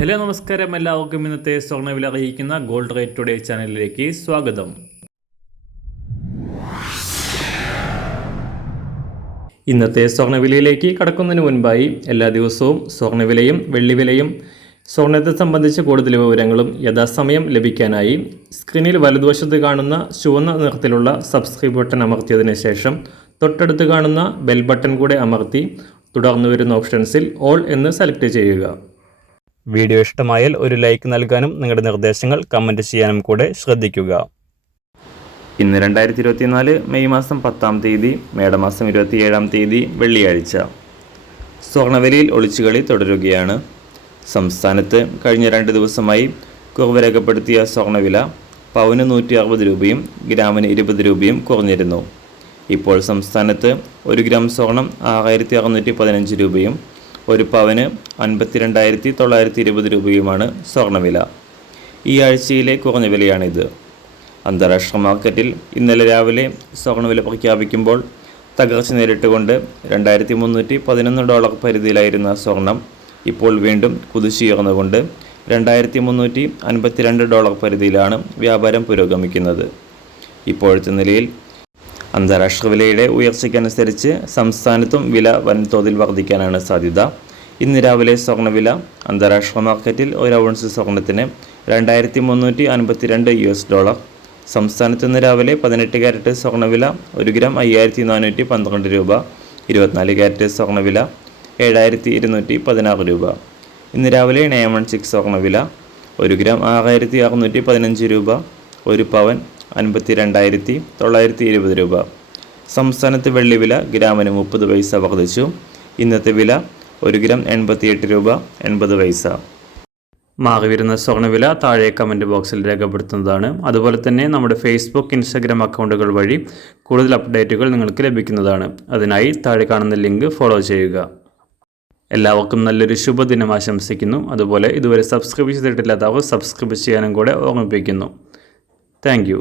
Hello നമസ്കാരം, എല്ലാവർക്കും ഇന്നത്തെ സ്വർണ്ണവില അറിയിക്കുന്ന ഗോൾഡ് റേറ്റ് ടുഡേ ചാനലിലേക്ക് സ്വാഗതം. ഇന്നത്തെ സ്വർണ്ണവിലയിലേക്ക് കടക്കുന്നതിന് മുൻപായി എല്ലാ ദിവസവും സ്വർണ്ണവിലയും വെള്ളിവിലയും സ്വർണ്ണത്തെ സംബന്ധിച്ച കൂടുതൽ വിവരങ്ങളും യഥാസമയം ലഭിക്കാനായി സ്ക്രീനിൽ വലതുവശത്ത് കാണുന്ന ചുവന്ന നിറത്തിലുള്ള സബ്സ്ക്രൈബ് ബട്ടൺ അമർത്തിയതിനു ശേഷം തൊട്ടടുത്ത് കാണുന്ന ബെൽ ബട്ടൺ കൂടെ അമർത്തി തുടർന്ന് വരുന്ന ഓപ്ഷൻസിൽ ഓൾ എന്ന് സെലക്ട് ചെയ്യുക. വീഡിയോ ഇഷ്ടമായാൽ ഒരു ലൈക്ക് നൽകാനും നിങ്ങളുടെ നിർദ്ദേശങ്ങൾ കമൻറ്റ് ചെയ്യാനും കൂടെ ശ്രദ്ധിക്കുക. ഇന്ന് 2024 മെയ് മാസം 10-ാം തീയതി, മേടമാസം 27-ാം തീയതി വെള്ളിയാഴ്ച. സ്വർണ്ണവിലയിൽ ഒളിച്ചുകളി തുടരുകയാണ്. സംസ്ഥാനത്ത് കഴിഞ്ഞ 2 ദിവസമായി കുറവ് രേഖപ്പെടുത്തിയ സ്വർണ്ണവില പവന് 160 രൂപയും ഗ്രാമിന് 20 രൂപയും കുറഞ്ഞിരുന്നു. ഇപ്പോൾ സംസ്ഥാനത്ത് 1 ഗ്രാം സ്വർണം 6615 രൂപയും 1 പവന് 52,920 രൂപയുമാണ് സ്വർണ്ണവില. ഈ ആഴ്ചയിലെ കുറഞ്ഞ വിലയാണിത്. അന്താരാഷ്ട്ര മാർക്കറ്റിൽ ഇന്നലെ രാവിലെ സ്വർണ്ണവില പ്രഖ്യാപിക്കുമ്പോൾ തകർച്ച നേരിട്ടുകൊണ്ട് $2,311 പരിധിയിലായിരുന്ന സ്വർണം ഇപ്പോൾ വീണ്ടും കുതിച്ചുയർന്നുകൊണ്ട് $2,352 പരിധിയിലാണ് വ്യാപാരം പുരോഗമിക്കുന്നത്. ഇപ്പോഴത്തെ നിലയിൽ അന്താരാഷ്ട്ര വിലയുടെ ഉയർച്ചയ്ക്കനുസരിച്ച് സംസ്ഥാനത്തും വില വൻതോതിൽ വർദ്ധിക്കാനാണ് സാധ്യത. ഇന്ന് രാവിലെ സ്വർണ്ണവില അന്താരാഷ്ട്ര മാർക്കറ്റിൽ 1 ഔൺസ് സ്വർണ്ണത്തിന് $2,352. സംസ്ഥാനത്ത് ഇന്ന് രാവിലെ 18 ക്യാരറ്റ് സ്വർണ്ണവില 1 ഗ്രാം 5,412 രൂപ, 24 ക്യാരറ്റ് സ്വർണ്ണവില 7,216 രൂപ. ഇന്ന് രാവിലെ 916 സ്വർണ്ണവില 1 ഗ്രാം 6,615 രൂപ, 1 പവൻ 52,920 രൂപ. സംസ്ഥാനത്ത് വെള്ളിവില ഗ്രാമിന് 30 പൈസ വർദ്ധിച്ചു. ഇന്നത്തെ വില 1 ഗ്രാം 88 രൂപ 80 പൈസ. മാറിവരുന്ന സ്വർണ്ണവില താഴെ കമൻറ്റ് ബോക്സിൽ രേഖപ്പെടുത്തുന്നതാണ്. അതുപോലെ തന്നെ നമ്മുടെ ഫേസ്ബുക്ക്, ഇൻസ്റ്റാഗ്രാം അക്കൗണ്ടുകൾ വഴി കൂടുതൽ അപ്ഡേറ്റുകൾ നിങ്ങൾക്ക് ലഭിക്കുന്നതാണ്. അതിനായി താഴെ കാണുന്ന ലിങ്ക് ഫോളോ ചെയ്യുക. എല്ലാവർക്കും നല്ലൊരു ശുഭദിനം ആശംസിക്കുന്നു. അതുപോലെ ഇതുവരെ സബ്സ്ക്രൈബ് ചെയ്തിട്ടില്ലാത്തവർ സബ്സ്ക്രൈബ് ചെയ്യാനും കൂടെ ഓർമ്മിപ്പിക്കുന്നു. Thank you.